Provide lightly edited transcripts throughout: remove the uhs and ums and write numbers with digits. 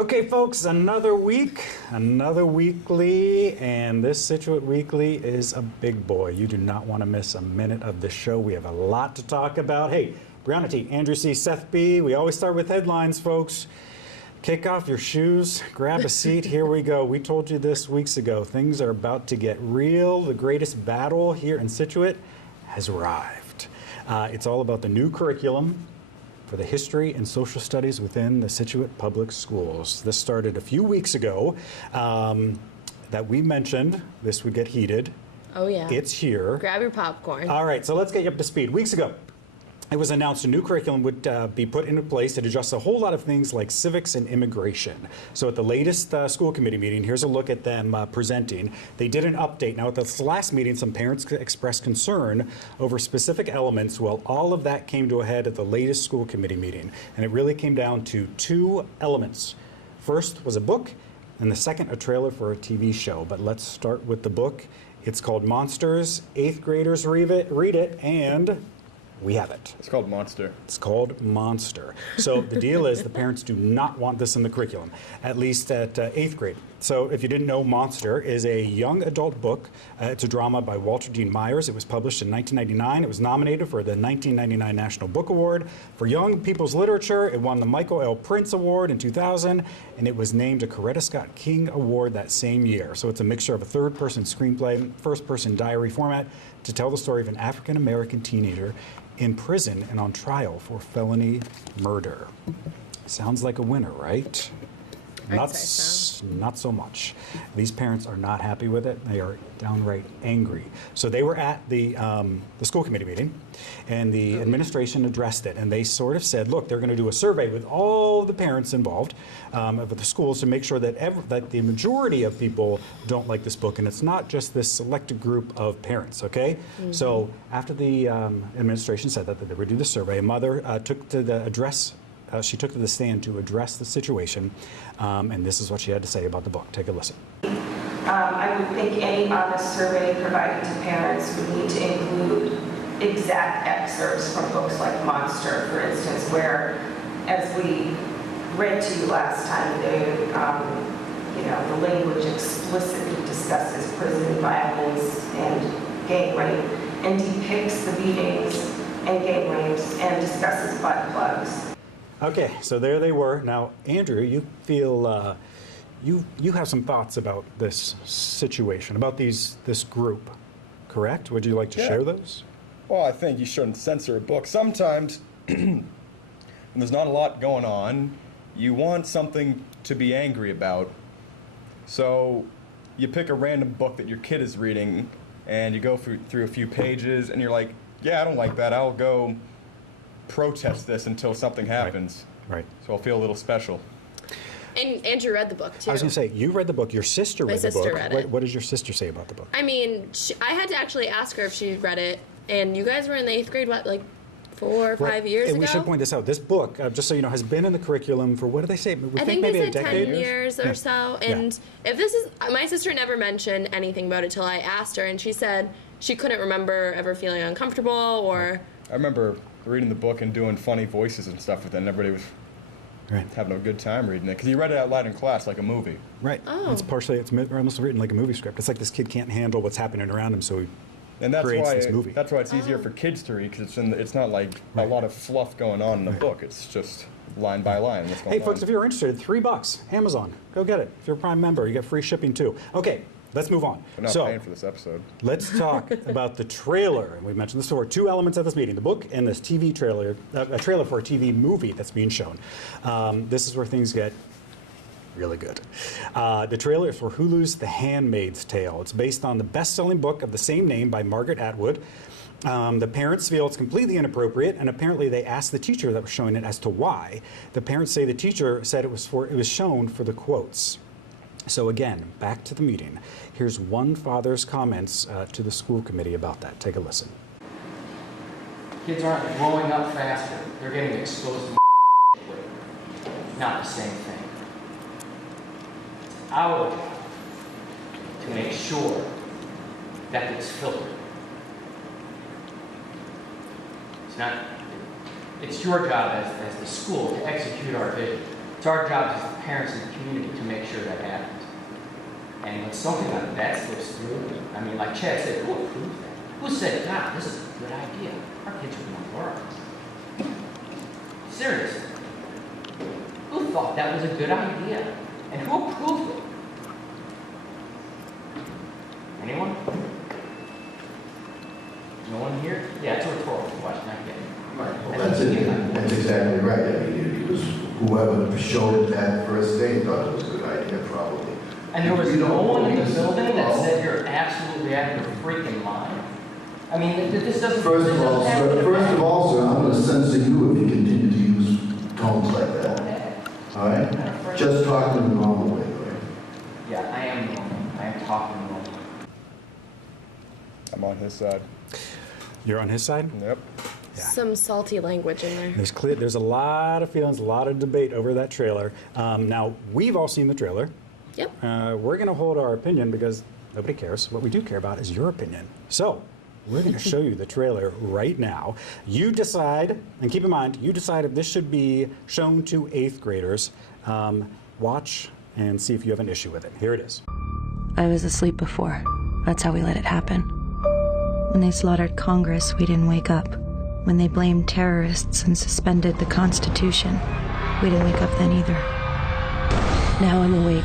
Okay, folks, another week, another weekly, and this Scituate Weekly is a big boy. You do not want to miss a minute of the show. We have a lot to talk about. Hey, Brianna T, Andrew C, Seth B. We always start with headlines, folks. Kick off your shoes, grab a seat, here we go. We told you this weeks ago. Things are about to get real. The greatest battle here in Scituate has arrived. It's all about the new curriculum for the history and social studies within the Scituate Public Schools. This started a few weeks ago that we mentioned this would get heated. Oh yeah. It's here. Grab your popcorn. All right, so let's get you up to speed. Weeks ago, it was announced a new curriculum would be put into place that address a whole lot of things like civics and immigration. So at the latest school committee meeting, here's a look at them presenting. They did an update. Now at this last meeting, some parents expressed concern over specific elements. Well, all of that came to a head at the latest school committee meeting. And it really came down to two elements. First was a book, and the second a trailer for a TV show. But let's start with the book. It's called Monsters. 8th graders read it, and we have it. It's called Monster. It's called Monster. So the deal is the parents do not want this in the curriculum, at least at 8th grade. So if you didn't know, Monster is a young adult book. It's a drama by Walter Dean Myers. It was published in 1999. It was nominated for the 1999 National Book Award for Young People's Literature. It won the Michael L. Prince Award in 2000, and it was named a Coretta Scott King Award that same year. So it's a mixture of a third-person screenplay, first-person diary format to tell the story of an African-American teenager in prison and on trial for felony murder. Sounds like a winner, right? I'd say so. Not so much. These parents are not happy with it. They are downright angry. So they were at the school committee meeting, and the administration addressed it, and they sort of said, look, they're going to do a survey with all the parents involved of the schools to make sure that that the majority of people don't like this book, and it's not just this selected group of parents, okay? Mm-hmm. So after the administration said that they would do the survey, a mother took to the address. She took to the stand to address the situation, and this is what she had to say about the book. Take a listen. I would think any honest survey provided to parents would need to include exact excerpts from books like Monster, for instance, where, as we read to you last time, the language explicitly discusses prison violence and gang rape, and depicts the beatings and gang rapes and discusses butt plugs. Okay, so there they were. Now, Andrew, you feel you have some thoughts about this situation, about this group, correct? Would you like to share those? Well, I think you shouldn't censor a book. Sometimes, when there's not a lot going on, you want something to be angry about. So you pick a random book that your kid is reading, and you go through a few pages, and you're like, yeah, I don't like that. I'll go protest this until something happens. Right. So I'll feel a little special. And Andrew read the book too. I was going to say, you read the book. Your sister read the book. My sister read it. What does your sister say about the book? I mean, I had to actually ask her if she read it, and you guys were in the 8th grade, what, like 4 or 5 years ago? And we should point this out. This book, just so you know, has been in the curriculum for, what do they say? I think maybe they said a decade? 10 years or so. And if this is, my sister never mentioned anything about it till I asked her, and she said she couldn't remember ever feeling uncomfortable or. I remember reading the book and doing funny voices and stuff with it, and everybody was having a good time reading it, because you read it out loud in class like a movie. Right. Oh. It's almost written like a movie script. It's like this kid can't handle what's happening around him, so he creates this movie. That's why it's easier for kids to read, because it's not like a lot of fluff going on in the book. It's just line by line what's going on. Hey, folks, if you're interested, $3, Amazon. Go get it. If you're a Prime member, you get free shipping too. Okay. Let's move on. We're not paying for this episode. Let's talk about the trailer. And we mentioned this before. 2 elements at this meeting: the book and this TV trailer, a trailer for a TV movie that's being shown. This is where things get really good. The trailer is for Hulu's The Handmaid's Tale. It's based on the best-selling book of the same name by Margaret Atwood. The parents feel it's completely inappropriate, and apparently they asked the teacher that was showing it as to why. The parents say the teacher said it was shown for the quotes. So again, back to the meeting. Here's one father's comments to the school committee about that. Take a listen. Kids aren't growing up faster. They're getting exposed to quicker. Not the same thing. It's our job to make sure that it's filtered. It's your job as the school to execute our vision. It's our job as the parents in the community to make sure that happens. And when something like that slips through, I mean, like Chad said, who approved that? Who said, God, this is a good idea? Our kids are going to learn. Seriously. Who thought that was a good idea? And who approved it? Anyone? No one here? Yeah, it's a rhetorical question, I get it. Right, well, that's it. That's exactly right. I mean, it was whoever showed it that first day thought it was a good idea, probably. And there was no one in the building that said you're absolutely out of your freaking mind? I mean, this doesn't... First this of all, doesn't have sir, to- first of all, sir, I'm going to censor you if you continue to use tones like that. All right? Just talking the normal way, all right? Yeah, I am normal. I am talking normal. I'm on his side. You're on his side? Yep. Yeah. Some salty language in there. There's a lot of feelings, a lot of debate over that trailer. Now, we've all seen the trailer. Yep. We're going to hold our opinion because nobody cares. What we do care about is your opinion. So, we're going to show you the trailer right now. You decide, and keep in mind, you decide if this should be shown to 8th graders. Watch and see if you have an issue with it. Here it is. I was asleep before. That's how we let it happen. When they slaughtered Congress, we didn't wake up. When they blamed terrorists and suspended the Constitution, we didn't wake up then either. Now I'm awake.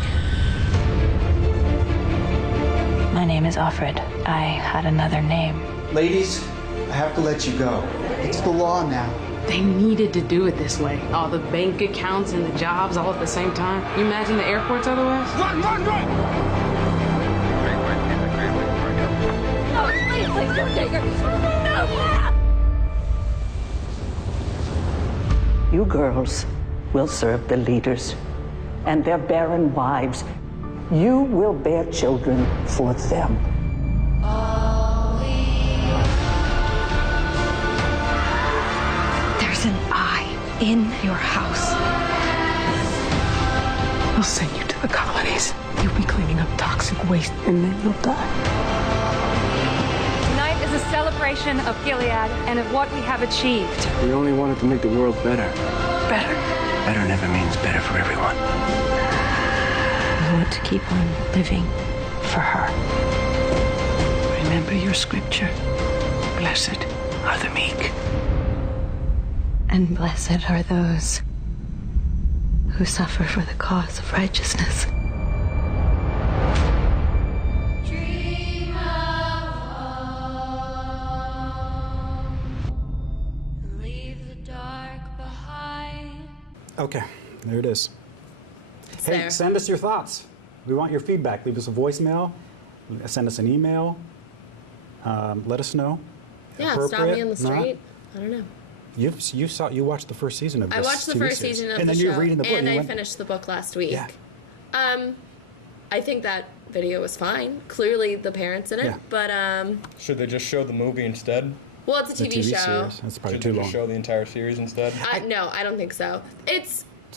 My name is Offred. I had another name. Ladies, I have to let you go. It's the law now. They needed to do it this way. All the bank accounts and the jobs all at the same time. You imagine the airports otherwise? Run, run, run! No, please don't take her. No! You girls will serve the leaders and their barren wives. You will bear children for them. There's an eye in your house. I'll send you to the colonies. You'll be cleaning up toxic waste, and then you'll die. Tonight is a celebration of Gilead and of what we have achieved. We only wanted to make the world better. Better. Better never means better for everyone. I want to keep on living for her. Remember your scripture. Blessed are the meek. And blessed are those who suffer for the cause of righteousness. Okay, there it is. It's Hey, there. send us your thoughts. We want your feedback. Leave us a voicemail. Send us an email. Let us know. Yeah, stop me Appropriate, in the not. street. I don't know. You watched the first season of this I watched the TV first series. season of and the then show, you're reading the book. and you I went- finished the book last week. Yeah. I think that video was fine. Clearly, the parents in it, Yeah. but Should they just show the movie instead? well, it's a The TV, show. series. That's probably Should too they long. just show the entire series instead? No, I don't think so.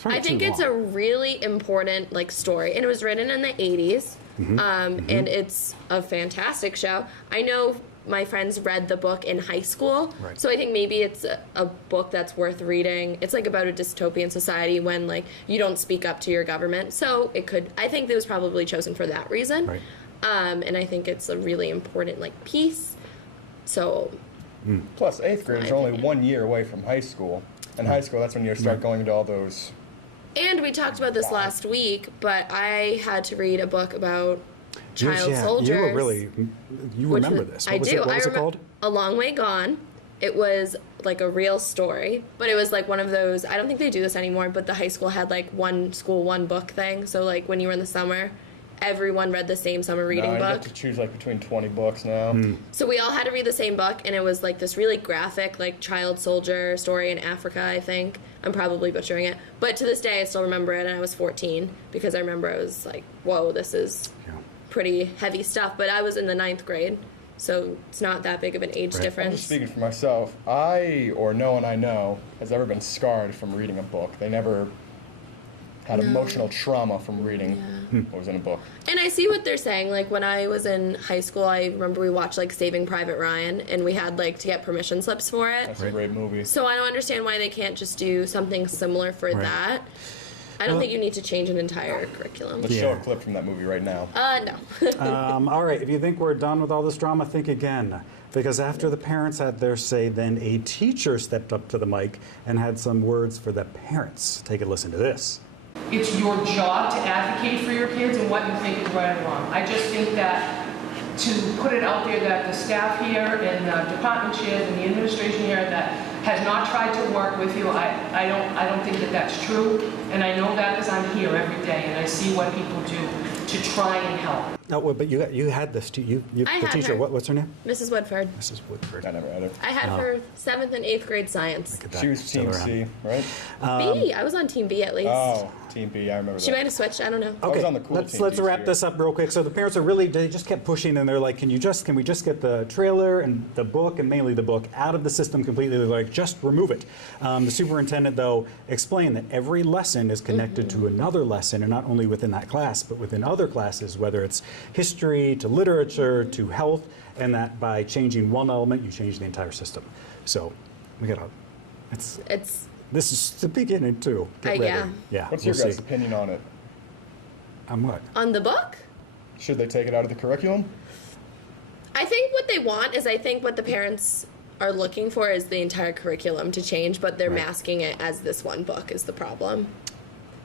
probably I think too it's long. a really important story, and it was written in the '80s, and it's a fantastic show. I know my friends read the book in high school, Right. so I think maybe it's a book that's worth reading. It's about a dystopian society when you don't speak up to your government, so it could. I think it was probably chosen for that reason, Right. and I think it's a really important piece. So Plus, 8th graders my are only opinion. 1 year away from high school. And high school, that's when you start going into all those... And we talked about this last week, but I had to read a book about child soldiers. You were really, you which remember was- this. I What was do. it, what was it remem- called? A Long Way Gone. It was a real story, but it was one of those. I don't think they do this anymore, but the high school had one school, one book thing. So when you were in the summer, everyone read the same summer reading You book. get to choose between 20 books now. So we all had to read the same book, and it was this really graphic, child soldier story in Africa, I think. I'm probably butchering it. But to this day, I still remember it, and I was 14, because I remember I was whoa, this is pretty heavy stuff. But I was in the 9th grade, so it's not that big of an age I'm just difference. speaking for myself. No one I know has ever been scarred from reading a book. They never had emotional trauma from reading what was in a book. And I see what they're saying. When I was in high school, I remember we watched Saving Private Ryan, and we had to get permission slips for it. That's a great movie. So I don't understand why they can't just do something similar for Right. that. I don't think you need to change an entire curriculum. Let's show a clip from that movie right now. No. All right, if you think we're done with all this drama, think again. Because after the parents had their say, then a teacher stepped up to the mic and had some words for the parents. Take a listen to this. It's your job to advocate for your kids and what you think is right and wrong. I just think that to put it out there that the staff here and the department chairs and the administration here that has not tried to work with you, I don't think that that's true. And I know that because I'm here every day and I see what people do to try and help. No, but you had this too. I the had teacher. her. What's her name? Mrs. Woodford. Mrs. Woodford. I never had her. I had her 7th and 8th grade science. She was Team C, right? B. I was on Team B at least. Oh, Team B, I remember She that. might have switched. I don't know. Okay, on the cool let's team wrap this year. this up real quick. So the parents they just kept pushing, and they're like, can we just get the trailer and the book, and mainly the book, out of the system completely? They're like, just remove it. The superintendent, though, explained that every lesson is connected to another lesson, and not only within that class, but within other classes, whether it's history to literature to health, and that by changing one element, you change the entire system. So we gotta. This is the beginning too. Get ready. Yeah. What's we'll your guys' see. opinion on it? On what? On the book? Should they take it out of the curriculum? I think what they want is, I think what the parents are looking for is the entire curriculum to change, but they're masking it as this one book is the problem.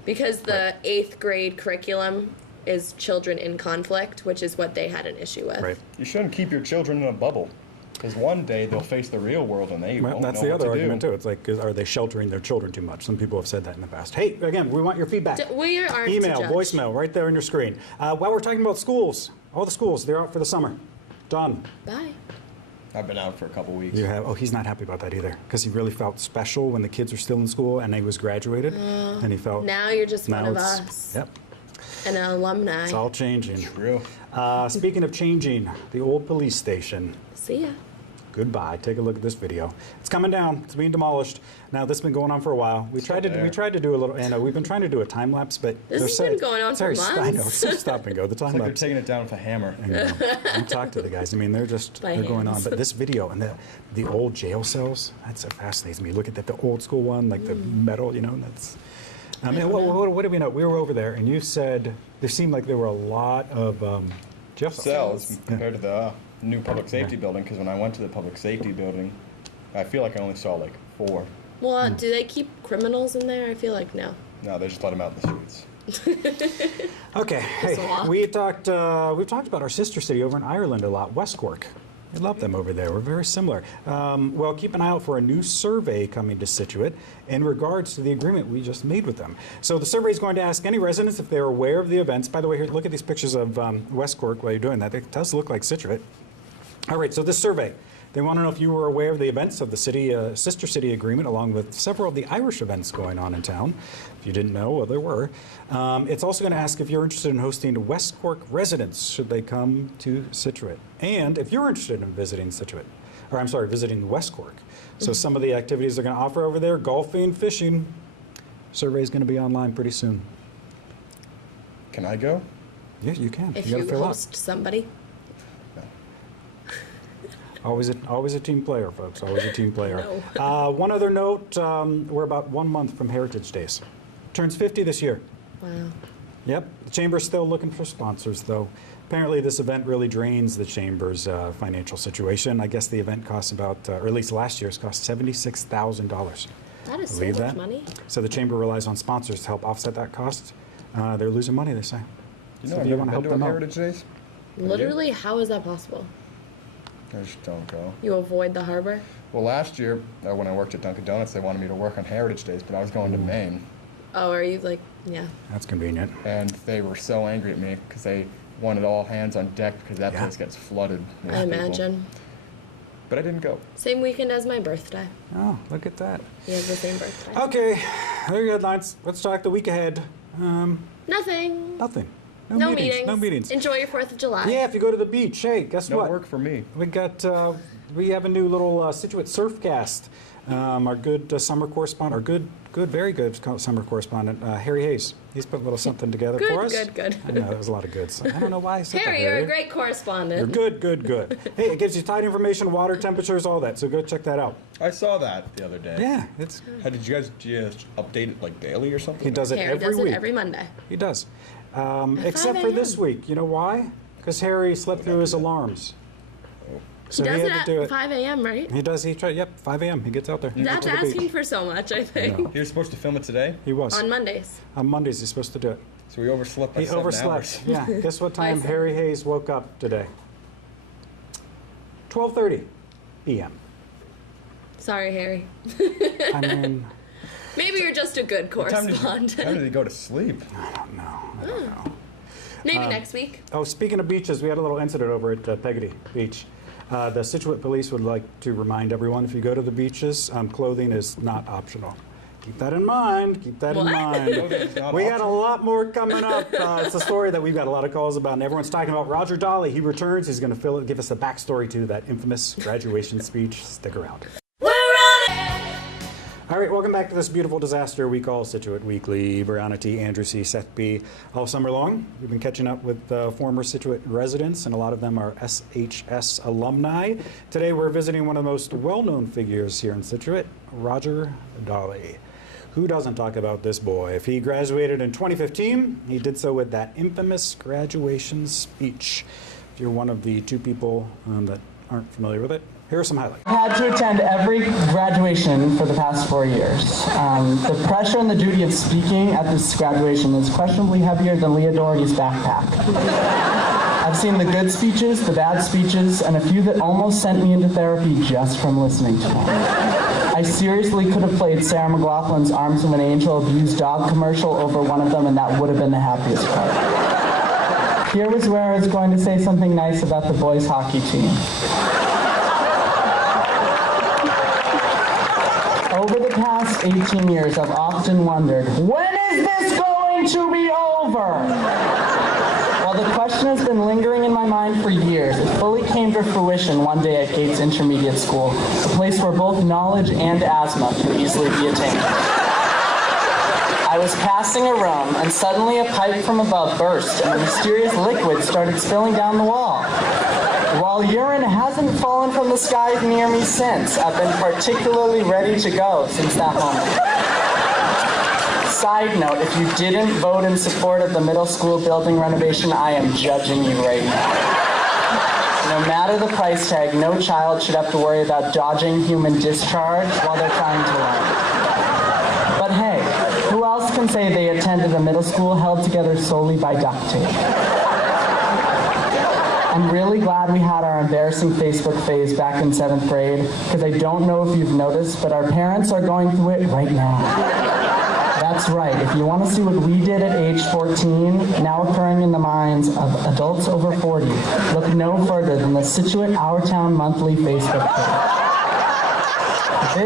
Because the 8th grade curriculum is children in conflict, which is what they had an issue with. Right. You shouldn't keep your children in a bubble. Because one day they'll face the real world and they won't That's know the what other to argument do. too. It's like, are they sheltering their children too much? Some people have said that in the past. Hey, again, we want your feedback. We aren't Email, to judge. voicemail, right there on your screen. While we're talking about schools, all the schools, they're out for the summer. Done. Bye. I've been out for a couple weeks. You have. Oh, he's not happy about that either, because he really felt special when the kids were still in school and he was graduated, and he felt. Now you're just now one of it's- us. Yep. An alumni. It's all changing. True. Speaking of changing, the old police station. See ya. Goodbye. Take a look at this video. It's coming down. It's being demolished. Now, this has been going on for a while. We tried to do a little, and we've been trying to do a time lapse, but This they're has saying- been going on for sorry, I know. months. It's stop and go. The time It's like they're lapse. taking it down with a hammer. I know. Don't talk to the guys. I mean, they're going on. hands. But this video and the old jail cells, that's what fascinates me. Look at the old school one, like the metal, that's. I mean, what do we know? We were over there, and you said there seemed like there were a lot of jail cells. Cells compared to the new public safety building, because when I went to the public safety building, I feel like I only saw like 4. Well, do they keep criminals in there? I feel like no. No, they just let them out in the streets. Okay, hey, we've talked about our sister city over in Ireland a lot, West Cork. We love them over there. We're very similar. Well, keep an eye out for a new survey coming to Scituate in regards to the agreement we just made with them. So the survey is going to ask any residents if they're aware of the events. By the way, here, look at these pictures of West Cork while you're doing that. It does look like Scituate. All right, so this survey, they want to know if you were aware of the events of the city sister city agreement, along with several of the Irish events going on in town. If you didn't know, well, there were. It's also going to ask if you're interested in hosting West Cork residents should they come to Scituate, and if you're interested in visiting Scituate, or I'm sorry, visiting West Cork. So some of the activities they're going to offer over there: golfing, fishing. Survey is going to be online pretty soon. Can I go? Yeah, you can. If you gotta you fill out. host somebody. Always a team player, folks. Always a team player. No. One other note: we're about 1 month from Heritage Days. Turns 50 this year. Wow. Yep. The Chamber's still looking for sponsors, though. Apparently, this event really drains the Chamber's financial situation. I guess the event costs about, or at least last year's cost $76,000. That is so Believe much that? money. So the Chamber relies on sponsors to help offset that cost. They're losing money, they say. You So know, if I've you never wanna been help to them a out. Heritage Days. Literally, how is that possible? I just don't go. You avoid the harbor? Well, last year, when I worked at Dunkin' Donuts, they wanted me to work on Heritage Days, but I was going to Maine. Oh, are you like, yeah. That's convenient. And they were so angry at me because they wanted all hands on deck because that Yeah. place gets flooded with I people. imagine. But I didn't go. Same weekend as my birthday. Oh, look at that. We have the same birthday. Okay, there are your headlines. Let's talk the week ahead. Nothing. Nothing. No meetings. No meetings. Enjoy your 4th of July. Yeah, if you go to the beach, hey, guess No what? work for me. We have a new little Scituate Surfcast. Our good summer correspondent, very good summer correspondent, Harry Hayes. He's put a little something together for us. Good. I know, there's a lot of goods. I don't know why I said that, Harry, you're a great correspondent. You're good. Hey, it gives you tide information, water temperatures, all that, so go check that out. I saw that the other day. Yeah, it's... How did you guys just update it like daily or something? He does it Harry every does week. it every Monday. He does. Except for this week. You know why? Because Harry slept through his alarms. So he does had it to do at 5 a.m., right? He does. Yep, 5 a.m. He gets out there. That's asking for so much, I think. He was supposed to film it today? He was. On Mondays. On Mondays, he's supposed to do it. So he overslept by 7 hours. Yeah. Guess what time Harry Hayes woke up today? 12:30 p.m. Sorry, Harry. I mean... Maybe you're just a good correspondent. How did he go to sleep? I don't know. Maybe next week. Oh, speaking of beaches, we had a little incident over at Peggotty Beach. The Scituate Police would like to remind everyone, if you go to the beaches, clothing is not optional. Keep that in mind. We got a lot more coming up. It's a story that we've got a lot of calls about, and everyone's talking about. Roger Dolly, he returns. He's going to give us the backstory to that infamous graduation speech. Stick around. All right, welcome back to this beautiful disaster we call Scituate Weekly. Brianna T., Andrew C., Seth B. All summer long, we've been catching up with former Scituate residents, and a lot of them are SHS alumni. Today we're visiting one of the most well-known figures here in Scituate, Roger Dolly. Who doesn't talk about this boy? If he graduated in 2015, he did so with that infamous graduation speech. If you're one of the two people that aren't familiar with it, here are some highlights. I had to attend every graduation for the past 4 years. The pressure and the duty of speaking at this graduation is questionably heavier than Leah Doherty's backpack. I've seen the good speeches, the bad speeches, and a few that almost sent me into therapy just from listening to them. I seriously could have played Sarah McLachlan's Arms of an Angel abused dog commercial over one of them, and that would have been the happiest part. Here was where I was going to say something nice about the boys' hockey team. Over the past 18 years, I've often wondered, when is this going to be over? Well, the question has been lingering in my mind for years. It fully came to fruition one day at Gates Intermediate School, a place where both knowledge and asthma can easily be attained. I was passing a room, and suddenly a pipe from above burst, and a mysterious liquid started spilling down the wall. While urine hasn't fallen from the skies near me since, I've been particularly ready to go since that moment. Side note, if you didn't vote in support of the middle school building renovation, I am judging you right now. No matter the price tag, no child should have to worry about dodging human discharge while they're trying to learn. But hey, who else can say they attended a middle school held together solely by duct tape? I'm really glad we had our embarrassing Facebook phase back in 7th grade, because I don't know if you've noticed, but our parents are going through it right now. That's right, if you want to see what we did at age 14, now occurring in the minds of adults over 40, look no further than the Scituate Our Town Monthly Facebook page.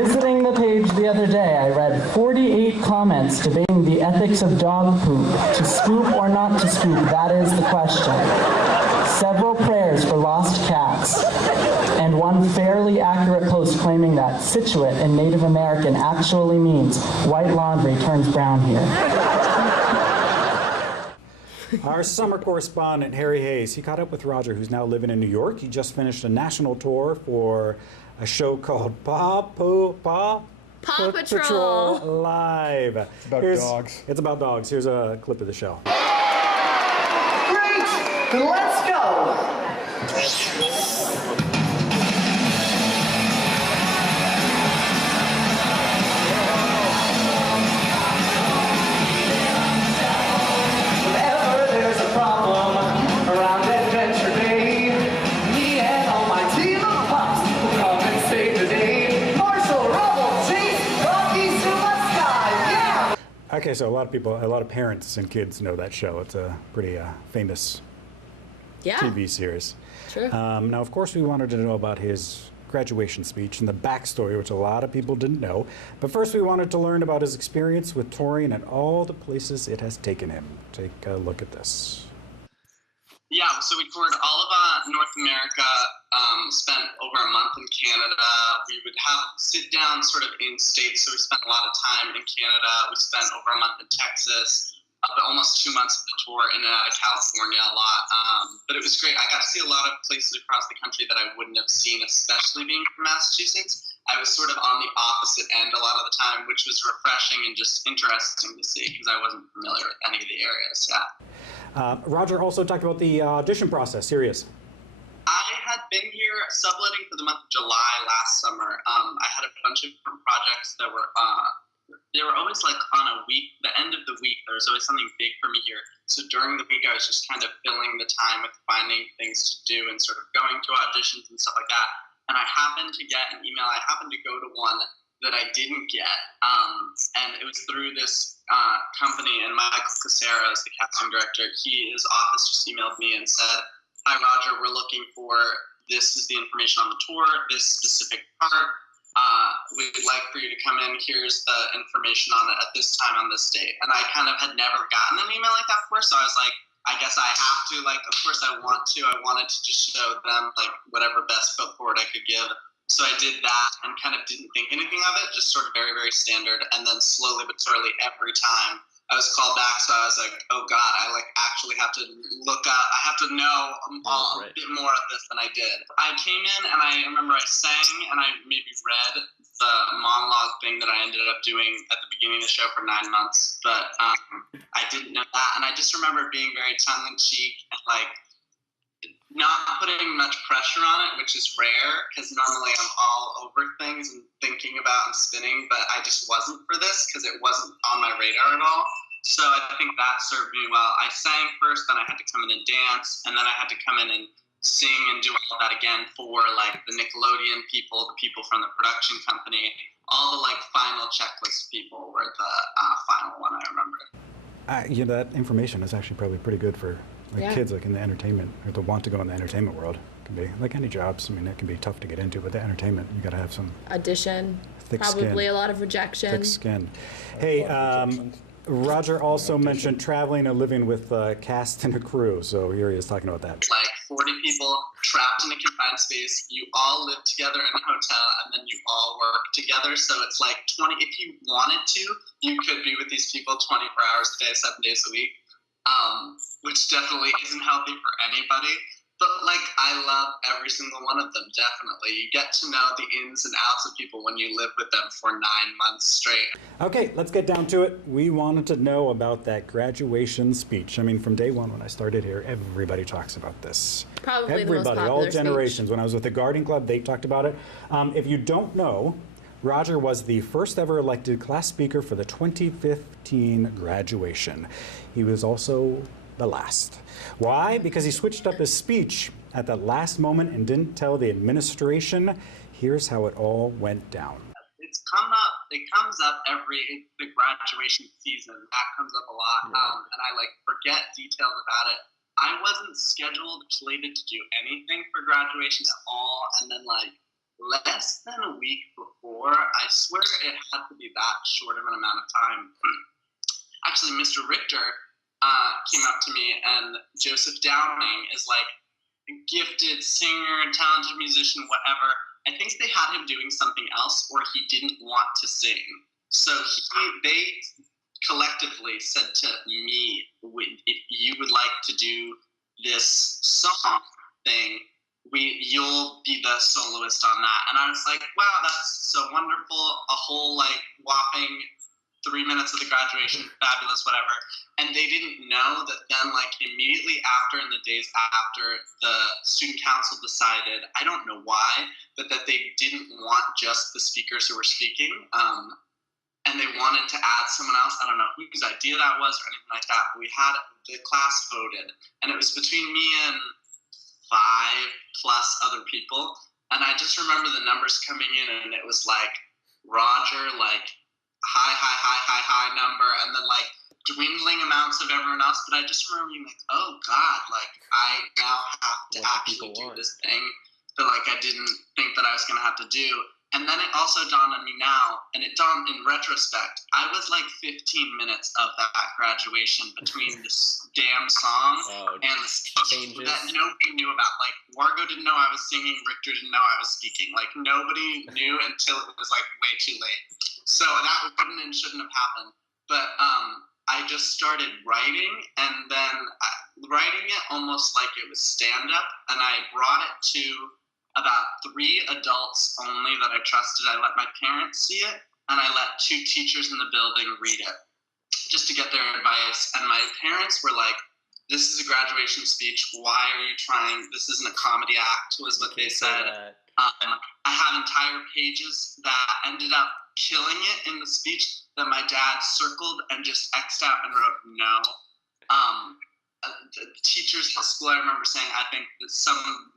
Visiting the page the other day, I read 48 comments debating the ethics of dog poop. To scoop or not to scoop, that is the question. Several prayers for lost cats, and one fairly accurate post claiming that Scituate in Native American actually means white laundry turns brown here. Our summer correspondent, Harry Hayes, he caught up with Roger, who's now living in New York. He just finished a national tour for a show called Paw Patrol Live. It's about dogs. It's about dogs. Here's a clip of the show. Then let's go! Whenever there's a problem around Adventure Day, me and all my team of pups will come and save the day. Marshall, Rubble, Chase, Rocky, Zuma, Sky, yeah! Okay, so a lot of parents and kids know that show. It's a pretty famous TV series. True. Now, of course, we wanted to know about his graduation speech and the backstory, which a lot of people didn't know. But first, we wanted to learn about his experience with touring and all the places it has taken him. Take a look at this. Yeah, so we toured all of North America, spent over a month in Canada. We would have sit down sort of in states, so we spent a lot of time in Canada. We spent over a month in Texas, almost 2 months of the tour in and out of California a lot. But it was great. I got to see a lot of places across the country that I wouldn't have seen, especially being from Massachusetts. I was sort of on the opposite end a lot of the time, which was refreshing and just interesting to see because I wasn't familiar with any of the areas. Yeah. Roger also talked about the audition process. Serious. I had been here subletting for the month of July last summer. I had a bunch of different projects that were, they were always like on a week, the end of the week, there was always something big for me here. So during the week, I was just kind of filling the time with finding things to do and sort of going to auditions and stuff like that. And I happened to get an email, I happened to go to one that I didn't get, and it was through this company, and Michael Casera is the casting director. His office just emailed me and said, "Hi Roger, we're looking for, this is the information on the tour, this specific part. We'd like for you to come in, here's the information on it at this time on this date." And I kind of had never gotten an email like that before, so I was like, I guess I have to, like, of course I want to. I wanted to just show them, like, whatever best foot forward I could give. So I did that and kind of didn't think anything of it, just sort of very, very standard. And then slowly but surely every time I was called back, so I was like, oh God, I like actually have to look up, I have to know a bit more of this than I did. I came in and I remember I sang and I maybe read the monologue thing that I ended up doing at the beginning of the show for 9 months, but I didn't know that. And I just remember being very tongue-in-cheek and like, not putting much pressure on it, which is rare because normally I'm all over things and thinking about and spinning, but I just wasn't for this because it wasn't on my radar at all. So I think that served me well. I sang first, then I had to come in and dance, and then I had to come in and sing and do all that again for like the Nickelodeon people, the people from the production company, all the like final checklist people were the final one I remember. You know, that information is actually probably pretty good for like kids like in the entertainment, or to want to go in the entertainment world. It can be like any jobs. I mean, it can be tough to get into, but the entertainment, you got to have some audition, thick probably skin. a lot of rejection. Thick skin. Hey, Roger also mentioned traveling and living with a cast and a crew. So here he is talking about that. Like 40 people trapped in a confined space. You all live together in a hotel, and then you all work together. So it's like 20. If you wanted to, you could be with these people 24 hours a day, 7 days a week. Which definitely isn't healthy for anybody. But, like, I love every single one of them, definitely. You get to know the ins and outs of people when you live with them for 9 months straight. Okay, let's get down to it. We wanted to know about that graduation speech. I mean, from day one when I started here, everybody talks about this. Probably everybody, the most popular all generations. speech. When I was with the Garden Club, they talked about it. If you don't know, Roger was the first ever elected class speaker for the 2015 graduation. He was also the last. Why? Because he switched up his speech at the last moment and didn't tell the administration. Here's how it all went down. It comes up every, the graduation season, that comes up a lot, and I like forget details about it. I wasn't slated to do anything for graduation at all, and then like less than a week before, I swear it had to be that short of an amount of time. Actually, Mr. Richter came up to me, and Joseph Downing is like a gifted singer, talented musician, whatever. I think they had him doing something else, or he didn't want to sing. So they collectively said to me, if you would like to do this song thing, you'll be the soloist on that. And I was like, wow, that's so wonderful. A whole like whopping 3 minutes of the graduation, fabulous, whatever. And they didn't know that then, like, immediately after, in the days after, the student council decided, I don't know why, but that they didn't want just the speakers who were speaking, and they wanted to add someone else. I don't know whose idea that was or anything like that, but the class voted, and it was between me and 5+ other people, and I just remember the numbers coming in, and it was like, Roger, like, high number, and then like dwindling amounts of everyone else. But I just remember being like, oh God, like I now have to actually do this thing that like I didn't think that I was gonna have to do. And then it also dawned on me now, and it dawned in retrospect, I was like 15 minutes of that graduation between this damn song and the speech that nobody knew about. Like, Wargo didn't know I was singing, Richter didn't know I was speaking. Like, nobody knew until it was like way too late. So that wouldn't and shouldn't have happened. But I just started writing, and then writing it almost like it was stand-up, and I brought it to about 3 adults only that I trusted. I let my parents see it, and I let 2 teachers in the building read it, just to get their advice. And my parents were like, this is a graduation speech. Why are you trying? This isn't a comedy act, was what they said. I have entire pages that ended up killing it in the speech that my dad circled and just X'd out and wrote no. The teachers at school, I remember saying, I think that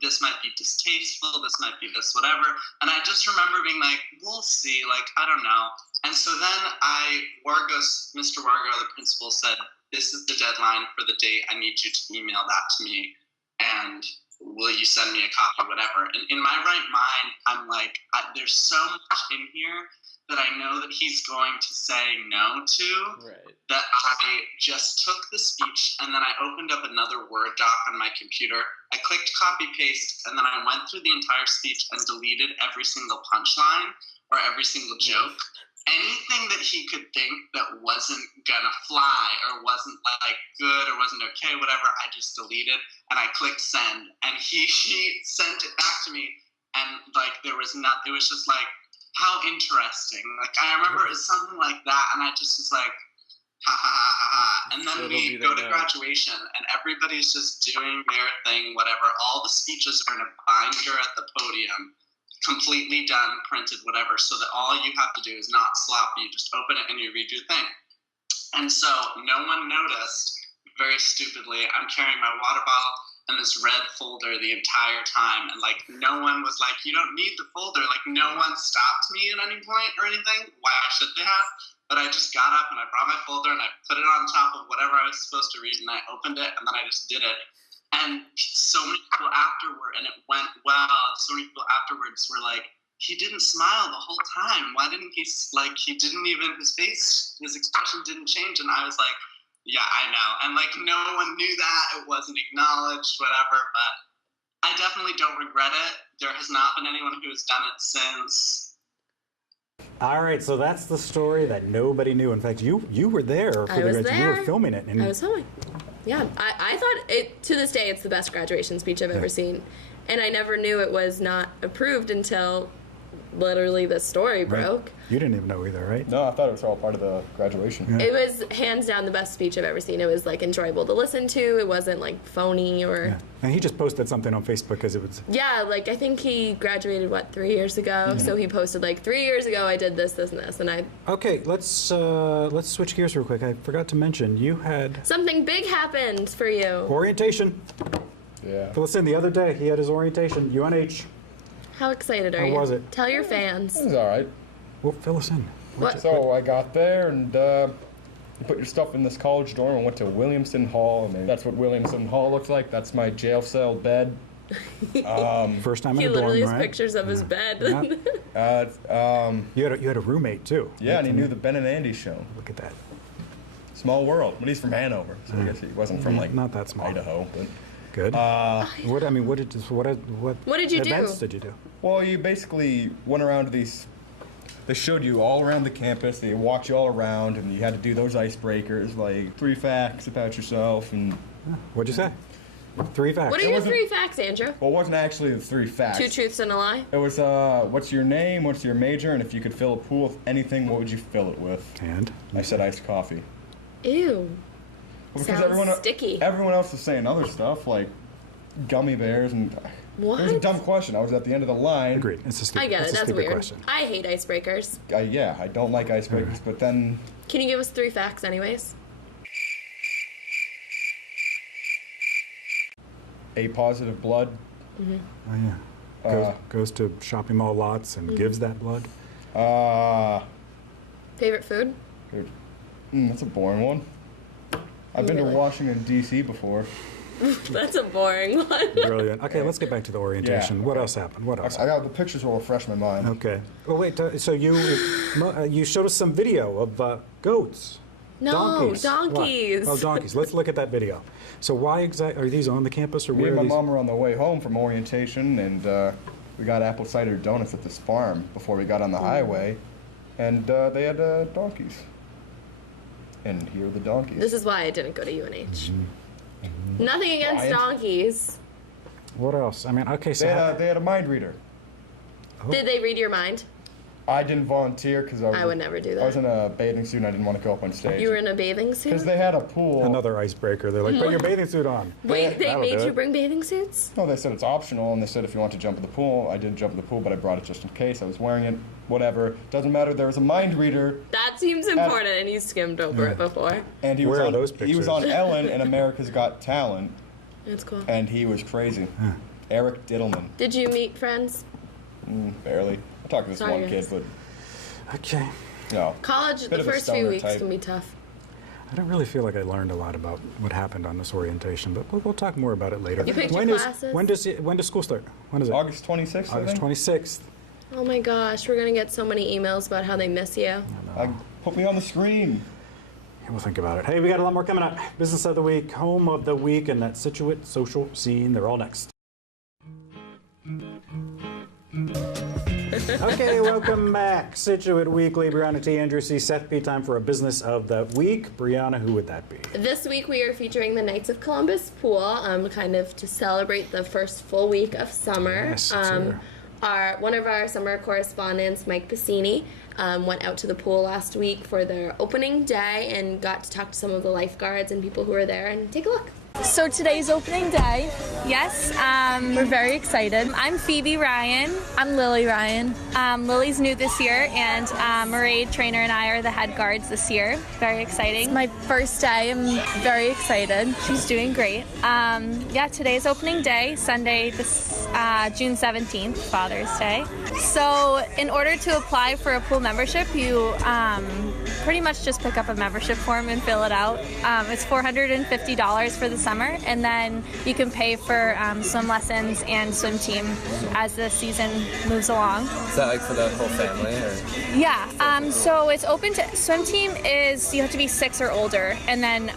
this might be distasteful, this might be this, whatever. And I just remember being like, we'll see, like, I don't know. And so then Mr. Wargo, the principal, said, this is the deadline for the date. I need you to email that to me. And will you send me a copy, whatever. And in my right mind, I'm like, there's so much in here that I know that he's going to say no to, that I just took the speech and then I opened up another Word doc on my computer. I clicked copy paste, and then I went through the entire speech and deleted every single punchline or every single joke. Anything that he could think that wasn't gonna fly or wasn't like good or wasn't okay, whatever, I just deleted, and I clicked send, and he sent it back to me, and like it was just like, how interesting. Like, I remember it was something like that, and I just was like, ha ha ha ha ha. And then we go to graduation, and everybody's just doing their thing, whatever. All the speeches are in a binder at the podium, completely done, printed, whatever, so that all you have to do is not sloppy. You just open it and you read your thing. And so no one noticed, very stupidly, I'm carrying my water bottle and this red folder the entire time, and like no one was like, you don't need the folder, like no one stopped me at any point or anything. Why should they have? But I just got up and I brought my folder and I put it on top of whatever I was supposed to read, and I opened it and then I just did it. And so many people afterward, and it went well, so many people afterwards were like, he didn't smile the whole time. Why didn't he, like, he didn't even, his expression didn't change. And I was like, yeah, I know. And like, no one knew that. It wasn't acknowledged, whatever. But I definitely don't regret it. There has not been anyone who has done it since. All right, so that's the story that nobody knew. In fact, you were there for the graduation. You were filming it. And I was filming. Yeah, I thought it, to this day, it's the best graduation speech I've ever seen. And I never knew it was not approved until literally the story broke. Right. You didn't even know either, right? No, I thought it was all part of the graduation. Yeah. It was hands down the best speech I've ever seen. It was like enjoyable to listen to. It wasn't like phony or... Yeah. And he just posted something on Facebook because it was... Yeah, like I think he graduated, 3 years ago? Yeah. So he posted like 3 years ago I did this, this, and this, and I... Okay, let's switch gears real quick. I forgot to mention, you had... Something big happened for you. Orientation. Yeah. Fill us in. The other day, he had his orientation, UNH. How excited are you? How was it? Tell your fans. It was all right. Well, fill us in. So I got there, and you put your stuff in this college dorm and went to Williamson Hall. And that's what Williamson Hall looks like. That's my jail cell bed. First time in a dorm, right? He literally has pictures of his bed. You had a roommate, too. Yeah, and he knew the Ben and Andy show. Look at that. Small world. But he's from Hanover, so I guess he wasn't from, like, not that small. Idaho. But good. What did you do? Events did you do? Well, you basically went around to these. They showed you all around the campus. They walked you all around, and you had to do those icebreakers, like 3 facts about yourself. And what'd you say? 3 facts. What are your 3 facts, Andrew? Well, it wasn't actually the 3 facts. 2 truths and a lie? It was, what's your name, what's your major, and if you could fill a pool with anything, what would you fill it with? And? I said iced coffee. Ew. Well, Sounds sticky. Everyone else was saying other stuff, like gummy bears, and what? It was a dumb question. I was at the end of the line. Agreed. It's a stupid, I get it. That's weird. Question. I hate icebreakers. Yeah, I don't like icebreakers, but then... Can you give us 3 facts anyways? A positive blood. Mm-hmm. Oh, yeah. Goes to shopping mall lots and gives that blood. Favorite food? That's a boring one. I've been to Washington, D.C. before. That's a boring one. Brilliant. Okay, let's get back to the orientation. Yeah. What else happened? What else? I got the pictures will refresh my mind. Okay. Oh wait. So you showed us some video of goats. No, donkeys. donkeys. What? Oh, donkeys. Let's look at that video. So why exactly are these on the campus or Me where and are my these? mom were on the way home from orientation, and we got apple cider donuts at this farm before we got on the highway, and they had donkeys. And here are the donkeys. This is why I didn't go to UNH. Nothing against Bryant. donkeys. What else? I mean, okay. So They had a mind reader. Did they read your mind? I didn't volunteer because I would never do that. I was in a bathing suit and I didn't want to go up on stage. You were in a bathing suit? Because they had a pool. another icebreaker. They're like, put your bathing suit on. Wait, they That'll made do you it. bring bathing suits? No, they said it's optional, and they said if you want to jump in the pool, I didn't jump in the pool, but I brought it just in case. I was wearing it, whatever. Doesn't matter. There was a mind reader, That seems important, and you skimmed over it before. and he was Where are on those he was on pictures? Ellen and America's Got Talent, That's cool. and he was crazy. Eric Diddleman, Did you meet friends? barely. I talked to this Sorry, one kid, guys. but Okay. no. College, Bit the of a first few stoner weeks type. can be tough. I don't really feel like I learned a lot about what happened on this orientation, but we'll talk more about it later. You picked when your is- classes? when does school start? When is it? August 26th, I August think. 26th. Oh my gosh, we're gonna get so many emails about how they miss you. Put me on the screen. We'll think about it. Hey, we got a lot more coming up. Business of the week, home of the week, and that Scituate social scene. They're all next. Okay, welcome back. Scituate Weekly. Brianna T, Andrew C, Seth B. Time for a business of the week. Brianna, who would that be? This week we are featuring the Knights of Columbus pool, kind of to celebrate the first full week of summer. Yes, let's hear. One of our summer correspondents, Mike Piscini, went out to the pool last week for their opening day and got to talk to some of the lifeguards and people who were there, and take a look. So today's opening day. Yes, we're very excited. I'm Phoebe Ryan. I'm Lily Ryan. Lily's new this year, and Mairead, trainer, and I are the head guards this year. Very exciting. It's my first day. I'm very excited. She's doing great. Yeah, today's opening day, Sunday, this June 17th, Father's Day. So in order to apply for a pool membership, you pretty much just pick up a membership form and fill it out. It's $450 for the summer, and then you can pay for swim lessons and swim team as the season moves along. Is that like for the whole family? Or? Yeah, so it's open to, swim team is, you have to be 6 or older, and then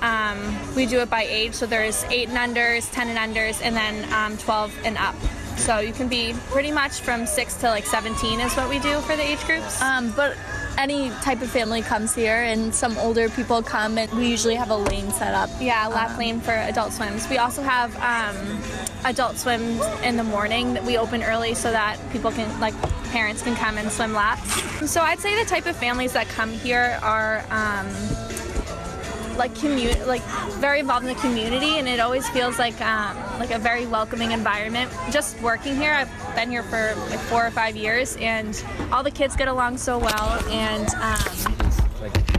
we do it by age, so there's 8 and unders, 10 and unders, and then 12 and up. So you can be pretty much from 6 to like 17 is what we do for the age groups. But any type of family comes here, and some older people come, and we usually have a lane set up. Yeah, lap lane for adult swims. We also have adult swims in the morning that we open early so that people can, like parents can come and swim laps. So I'd say the type of families that come here are like very involved in the community, and it always feels like a very welcoming environment. Just working here, I've been here for like 4 or 5 years, and all the kids get along so well, and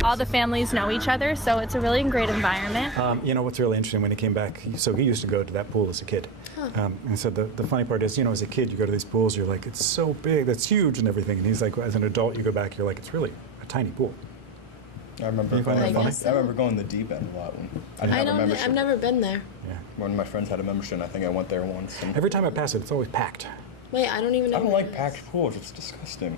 all the families know each other, so it's a really great environment. You know what's really interesting, when he came back, so he used to go to that pool as a kid. And so the funny part is, you know, as a kid, you go to these pools, you're like, it's so big, that's huge and everything. And he's like, as an adult, you go back, you're like, it's really a tiny pool. I remember going to the deep end a lot when I didn't have a membership. I've never been there. Yeah. One of my friends had a membership, and I think I went there once. And Every time I pass it, it's always packed. Wait, I don't even know. I don't like packed pools. It's disgusting.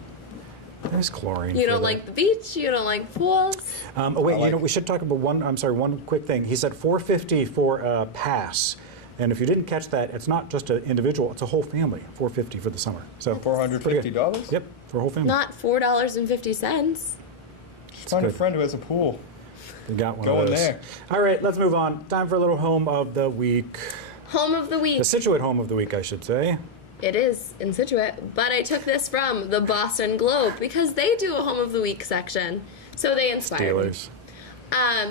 There's chlorine. You don't like the beach? You don't like pools? Oh wait, you know, we should talk about one quick thing. He said $450 for a pass. And if you didn't catch that, it's not just an individual, it's a whole family. $450 for the summer. So $450? Yep, for a whole family. Not $4.50. Just find a friend who has a pool. You got one Go of in those. there. All right, let's move on. Time for a little home of the week. Home of the week. The Scituate home of the week, I should say. It is in Scituate, but I took this from the Boston Globe because they do a home of the week section, so they inspired me. Steelers.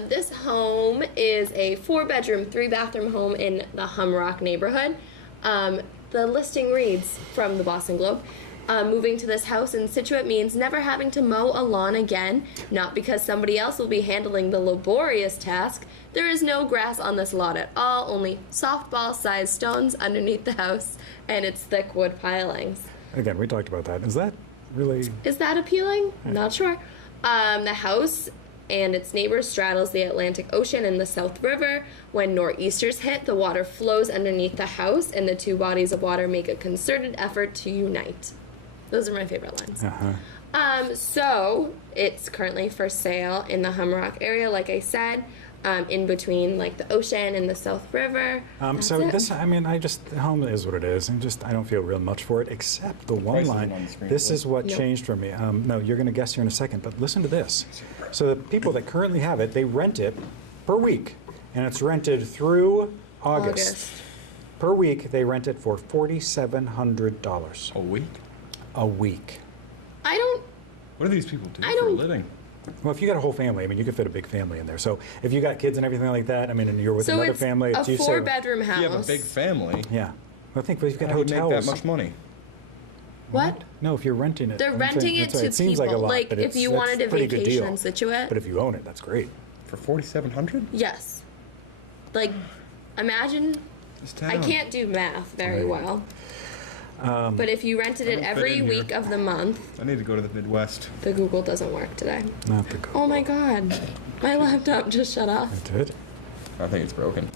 This home is a 4-bedroom, 3-bathroom home in the Humrock neighborhood. The listing reads from the Boston Globe. Moving to this house in Scituate means never having to mow a lawn again, not because somebody else will be handling the laborious task. There is no grass on this lot at all, only softball-sized stones underneath the house and its thick wood pilings. Again, we talked about that. Is that really... Is that appealing? Not sure. The house and its neighbor straddles the Atlantic Ocean and the South River. When nor'easters hit, the water flows underneath the house, and the two bodies of water make a concerted effort to unite. Those are my favorite lines. So it's currently for sale in the Humrock area, like I said, in between like the ocean and the South River. So this, I mean, home is what it is, and I don't feel real much for it, except the one line. This is what changed for me. No, you're going to guess here in a second, but listen to this. So the people that currently have it, they rent it per week, and it's rented through August. Per week, they rent it for $4,700. A week? A week. What do these people do for a living? Well, if you got a whole family, I mean, you could fit a big family in there. So if you got kids and everything like that, I mean, and you're with another family, a 4-bedroom house. You have a big family. Yeah. I think if you've got How do you hotels. make that much money? What? No, if you're renting it. They're renting it to seems like a people. lot, Like but if you wanted a pretty good deal. vacation in Scituate. But if you own it, that's great. For $4,700? Yes. Like, imagine. I can't do math very well. But if you rented it every week of the month. I need to go to the Midwest. The Google doesn't work today. Not the Google. Oh my god. My laptop just shut off. It did? I think it's broken.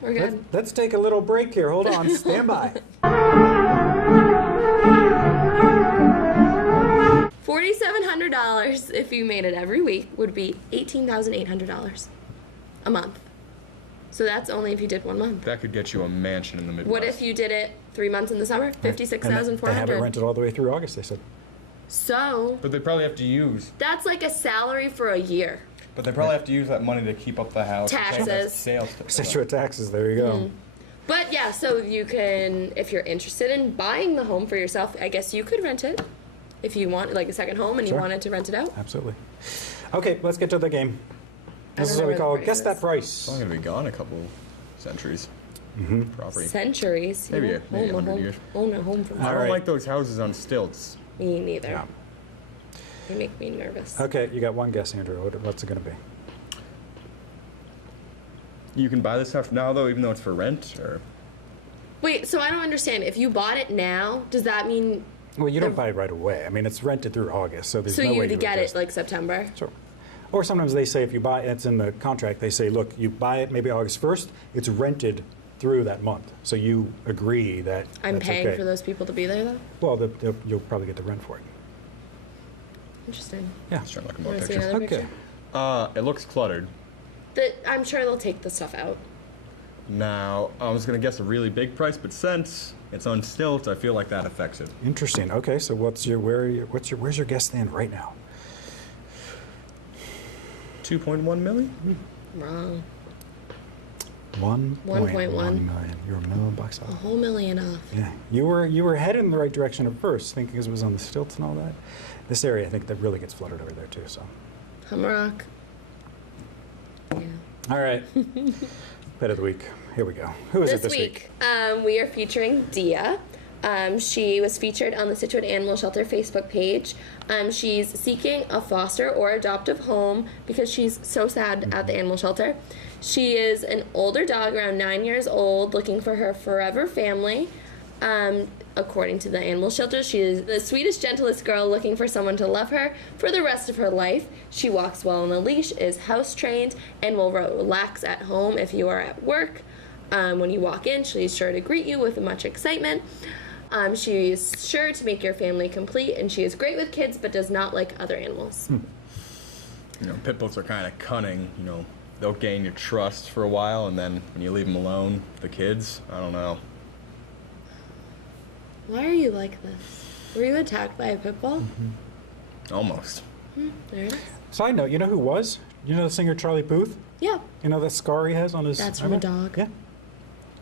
We're good. Let's take a little break here. Hold on. Stand by. $4,700 if you made it every week would be $18,800 a month. So that's only if you did 1 month. That could get you a mansion in the Midwest. What if you did it 3 months in the summer? $56,400. They have it rented all the way through August, they said. So. But they probably have to use. That's like a salary for a year. But they probably have to use that money to keep up the house. Taxes. Sales. Scituate taxes, there you go. But yeah, so you can, if you're interested in buying the home for yourself, I guess you could rent it. If you want like a second home and you wanted to rent it out. Absolutely. Okay, let's get to the game. This is what we call Guess That Price. It's only going to be gone a couple centuries. Property. Centuries? Maybe, You maybe own 100 years. Own a home for I don't like those houses on stilts. Me neither. They make me nervous. Okay, you got one guess, Andrew. What's it going to be? You can buy this house now, though, even though it's for rent? Or Wait, so I don't understand. If you bought it now, does that mean... Well, you don't buy it right away. I mean, it's rented through August, so there's no way you you would get adjust. it like September? Sure. Or sometimes they say if you buy it, it's in the contract, they say, look, you buy it maybe August 1st, it's rented through that month. So you agree that I'm that's paying okay. for those people to be there, though? Well, you'll probably get the rent for it. Interesting. Yeah. Let's try to look at more Wanna see pictures. another picture? It looks cluttered. I'm sure they'll take the stuff out. Now, I was going to guess a really big price, but since it's on stilts, I feel like that affects it. Interesting. Okay, so where's your guess stand right now? 2.1 million? Wrong. 1.1 million. You're $1 million off. A whole million off. Yeah, you were headed in the right direction at first, thinking it was on the stilts and all that. This area, I think, that really gets flooded over there too. So. Humrock. Yeah. All right. Pet of the week. Here we go. Who is it this week? We are featuring Dia. She was featured on the Scituate Animal Shelter Facebook page. She's seeking a foster or adoptive home because she's so sad at the animal shelter. She is an older dog, around 9 years old, looking for her forever family. According to the animal shelter, she is the sweetest, gentlest girl looking for someone to love her for the rest of her life. She walks well on a leash, is house trained, and will relax at home if you are at work. When you walk in, she's sure to greet you with much excitement. She is sure to make your family complete, and she is great with kids, but does not like other animals. You know, pit bulls are kind of cunning. You know, they'll gain your trust for a while, and then when you leave them alone, the kids, I don't know. Why are you like this? Were you attacked by a pit bull? Almost. There it is. Side note, you know who was? You know the singer Charlie Puth? Yeah. You know that scar he has on his... That's from a arm? dog. Yeah.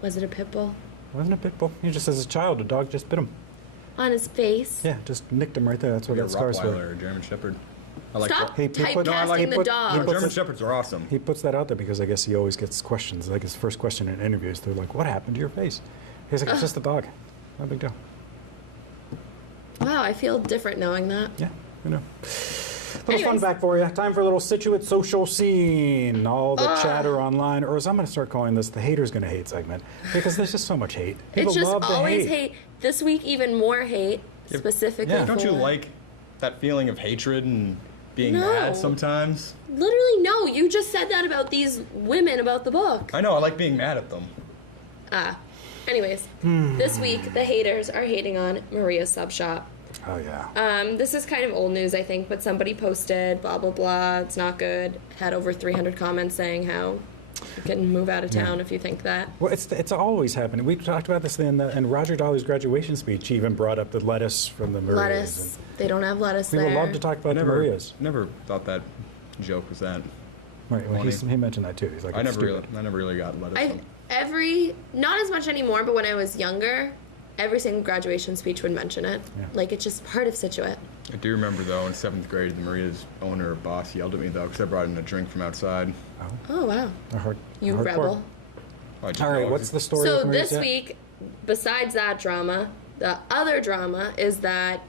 Was it a pit bull? It wasn't a pit bull. He just, as a child, a dog just bit him. On his face? Yeah, just nicked him right there. That's what Like a that scar's for. Rottweiler or a German Shepherd. I like Stop that. typecasting the dog. German Shepherds are awesome. He puts that out there because I guess he always gets questions. Like his first question in interviews, they're like, what happened to your face? He's like, it's just a dog. No big deal. Wow, I feel different knowing that. Yeah, I know. Little fun fact for you. Time for a little Scituate social scene. All the chatter online, or as I'm going to start calling this, the haters going to hate segment, because there's just so much hate. People It's just love to always hate. This week, even more hate, specifically Don't you for- like that feeling of hatred and being No. mad sometimes. Literally, no. You just said that about these women about the book. I know, I like being mad at them. Anyways, this week the haters are hating on Maria's sub shop. Oh, yeah. This is kind of old news, I think, but somebody posted, blah, blah, blah, it's not good. Had over 300 comments saying how you can move out of town if you think that. Well, it's always happening. We talked about this in Roger Dolly's graduation speech. He even brought up the lettuce from the Marias. Lettuce. They don't have lettuce We there. would love to talk about the Marias. Never thought that joke was that. Right, well, funny. he mentioned that too. He's like, I it's never stupid. really got lettuce. Not as much anymore, but when I was younger, every single graduation speech would mention it. Yeah. Like, it's just part of Scituate. I do remember, though, in 7th grade, the Maria's owner or boss yelled at me, though, because I brought in a drink from outside. Oh, wow. You hardcore. rebel. All right, what's the story? So of Maria's this week, besides that drama, the other drama is that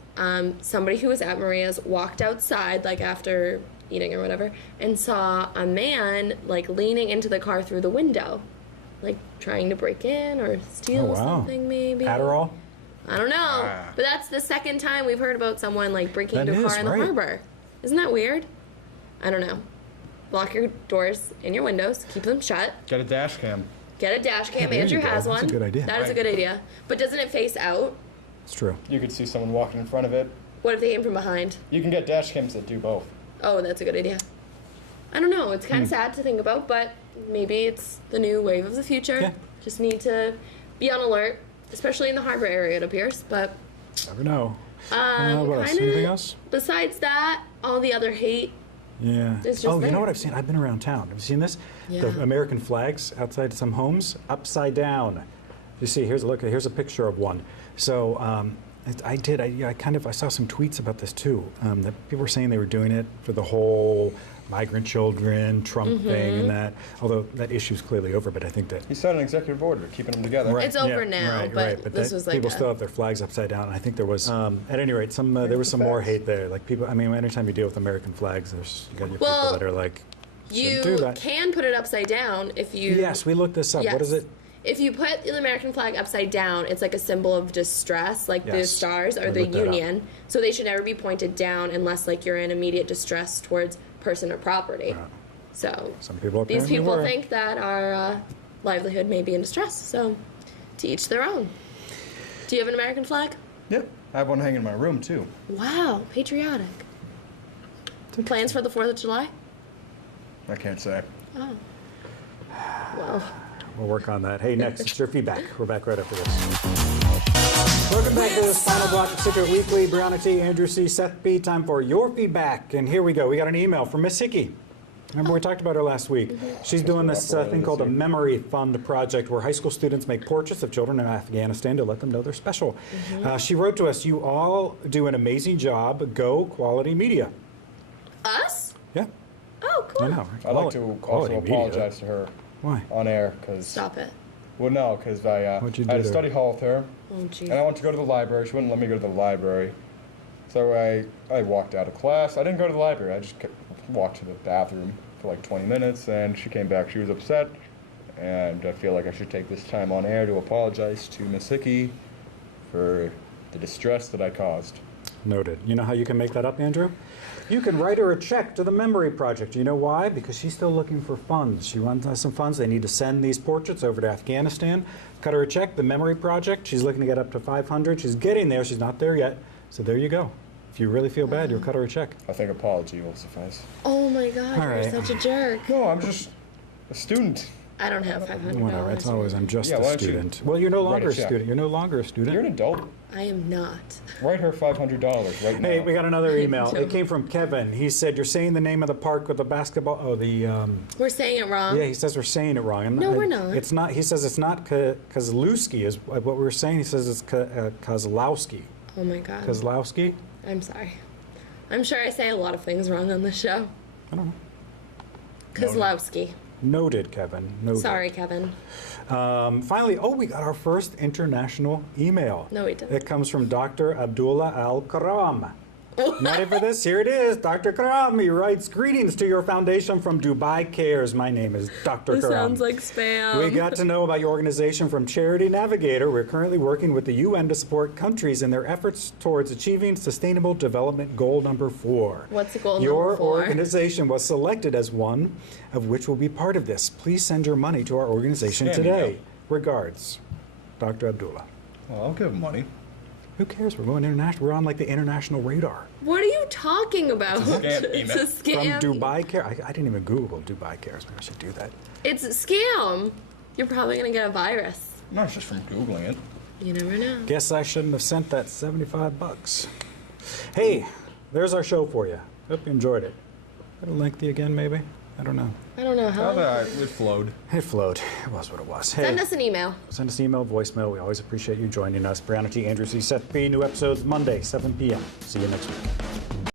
somebody who was at Maria's walked outside, like after eating or whatever, and saw a man like leaning into the car through the window, like trying to break in or steal something, maybe. Adderall? I don't know, but that's the second time we've heard about someone like breaking That into a is car in the right. harbor. Isn't that weird? I don't know. Lock your doors and your windows. Keep them shut. Get a dash cam. Get a dash cam. there Andrew you go. has That's one. a good idea. That is a good idea. But doesn't it face out? It's true. You could see someone walking in front of it. What if they aim from behind? You can get dash cams that do both. Oh, that's a good idea. I don't know. It's kind of sad to think about, but maybe it's the new wave of the future. Yeah. Just need to be on alert, especially in the harbor area, it appears. But Never know. What else? kinda- Anything else? besides that, all the other hate. Yeah. It's just Oh, you there. know what I've seen? I've been around town. Have you seen this? Yeah. The American flags outside some homes, upside down. You see, here's a look. Here's a picture of one. So I saw some tweets about this too. That people were saying they were doing it for the whole migrant children, Trump thing, and that. Although that issue's clearly over, but I think that He signed an executive order keeping them together. It's over now, but this that was like people a- still have their flags upside down. And I think there was, at any rate, there was some more hate there. Like people, I mean, anytime you deal with American flags, you got your Well, people that are like, You shouldn't do that. can put it upside down if you. Yes, we looked this up. What is Yes. it? If you put the American flag upside down, it's like a symbol of distress, like the Yes. stars I or the looked that up. Union. So they should never be pointed down unless like you're in immediate distress towards person or property. So Some people these apparently people were. think that our livelihood may be in distress. So to each their own. Do you have an American flag? Yep. I have one hanging in my room, too. Wow, patriotic. Plans for the 4th of July? I can't say. Oh. Well. We'll work on that. Hey, next, it's your feedback. We're back right after this. Welcome back to this final block of Scituate Weekly. Brianna T., Andrew C., Seth B. Time for your feedback. And here we go. We got an email from Miss Hickey. Remember we talked about her last week. She's doing this thing called a Memory Fund project where high school students make portraits of children in Afghanistan to let them know they're special. She wrote to us, "You all do an amazing job. Go Quality Media." Us? Yeah. Oh, cool. I know. I'd like to also Quality Media. apologize to her. Why? On air, because... Stop it. Well, no, because I What'd you had do a to study hall with her, Oh, jeez. and I wanted to go to the library. She wouldn't let me go to the library. So I walked out of class. I didn't go to the library. I just walked to the bathroom for like 20 minutes, and she came back. She was upset, and I feel like I should take this time on air to apologize to Miss Hickey for the distress that I caused. Noted. You know how you can make that up, Andrew? You can write her a check to the Memory Project. You know why? Because she's still looking for funds. She wants some funds. They need to send these portraits over to Afghanistan. Cut her a check, the Memory Project. She's looking to get up to 500. She's getting there. She's not there yet. So there you go. If you really feel bad, you'll cut her a check. I think apology will suffice. Oh my God, All you're right. such a jerk. No, I'm just a student. I don't have $500. Whatever. It's always, I'm just Yeah, a why don't you student. Well, you're no write longer a a check? student. You're no longer a student. You're an adult. I am not. Write her $500 right now. Hey, we got another email. don't. It came from Kevin. He said, "You're saying the name of the park with the basketball." Oh, We're saying it wrong. yeah. He says we're saying it wrong. No, we're not. It's not. He says it's not Kozlowski is what we were saying. He says it's Kozlowski. Oh my God. Kozlowski. I'm sorry. I'm sure I say a lot of things wrong on this show. I don't know. Kozlowski. Noted, Kevin. Noted. Sorry, Kevin. Finally, we got our first international email. No, we didn't. It comes from Dr. Abdullah Al-Karam. Ready for this? Here it is. Dr. Karami writes, greetings to your foundation from Dubai Cares. My name is Dr. This Karami. sounds like spam. We got to know about your organization from Charity Navigator. We're currently working with the UN to support countries in their efforts towards achieving Sustainable Development Goal number 4. What's the goal Your number 4? organization was selected as one of which will be part of this. Please send your money to our organization Scam today. email. Regards, Dr. Abdullah. Well, I'll give him money. Who cares? We're going international. We're on like the international radar. What are you talking about? It's a scam email. It's a scam. From Dubai Care. I didn't even Google Dubai Cares. Maybe I should do that. It's a scam. You're probably going to get a virus. Not just from Googling it. You never know. Guess I shouldn't have sent that $75. Hey, there's our show for you. Hope you enjoyed it. A little lengthy again, maybe? I don't know. I don't know how. It flowed. It flowed. It was what it was. Hey, Send us an email. Send us an email, voicemail. We always appreciate you joining us. Brianna T. Andrews, Seth B. New episodes Monday, 7 p.m. See you next week.